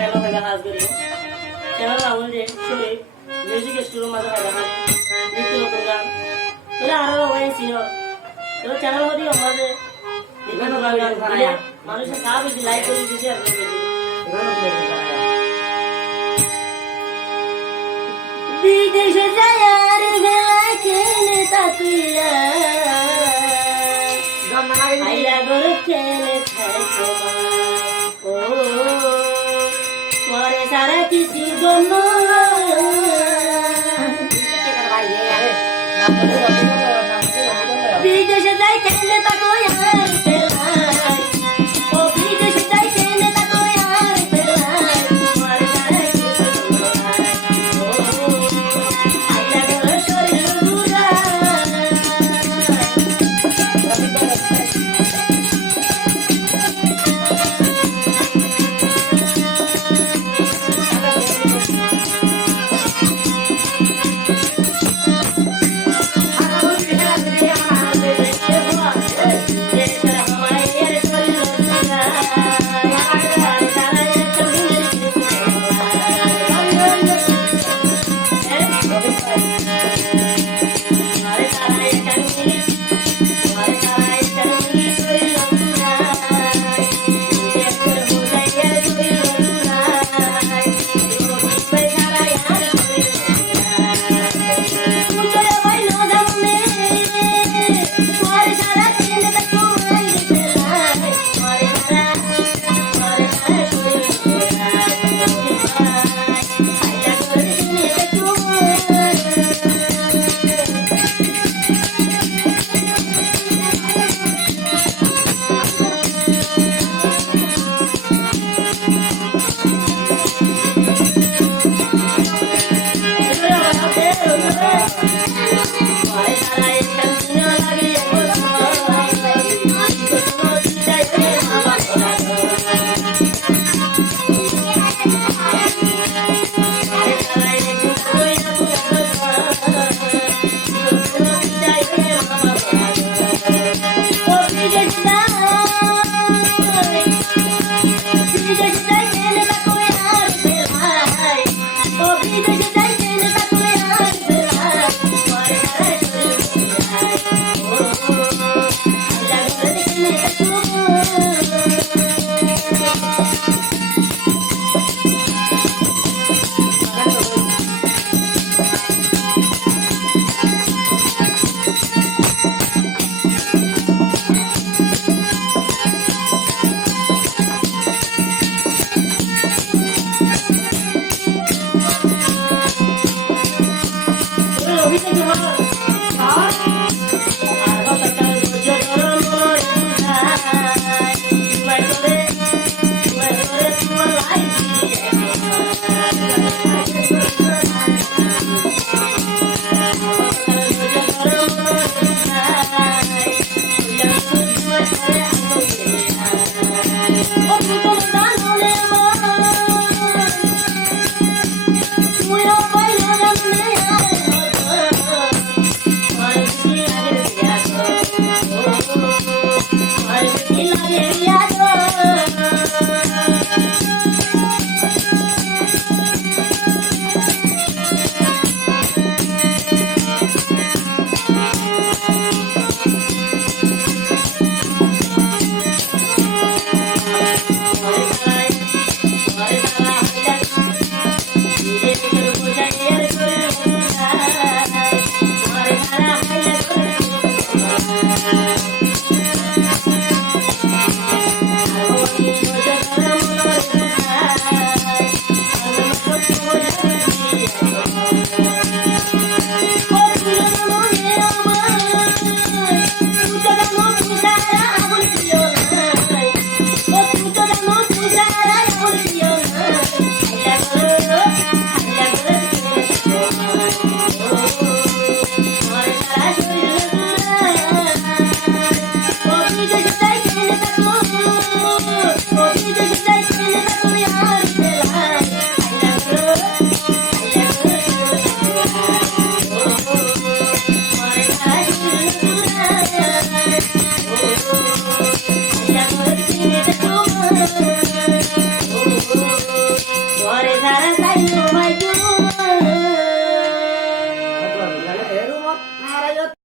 গেল ভাইবা কাজ করি চ্যানেল রাহুল যে শুনে মিউজিক স্টুডিও মাঝে ভাইবা কাজ নিত্য নতুন গান তোরা আরো ওই সিনো তো চ্যানেল হদি আমাদের বিভিন্ন গান দিলে মানুষের সব বেশি লাইক করে দিছে আর বেশি বিদেশে যায় আর বেলা কেনে তাকিয়া আইলা গরে কেনে থাকো ও তোরে সারা কিছু জন্য বিদেশে যাই কেনে তাকো আর বেলাই ও বিদেশে যাই কেনে তাকো আর বেলাই তোরে সারা কিছু জন্য আইলা গরে শরীর দুরা Ayo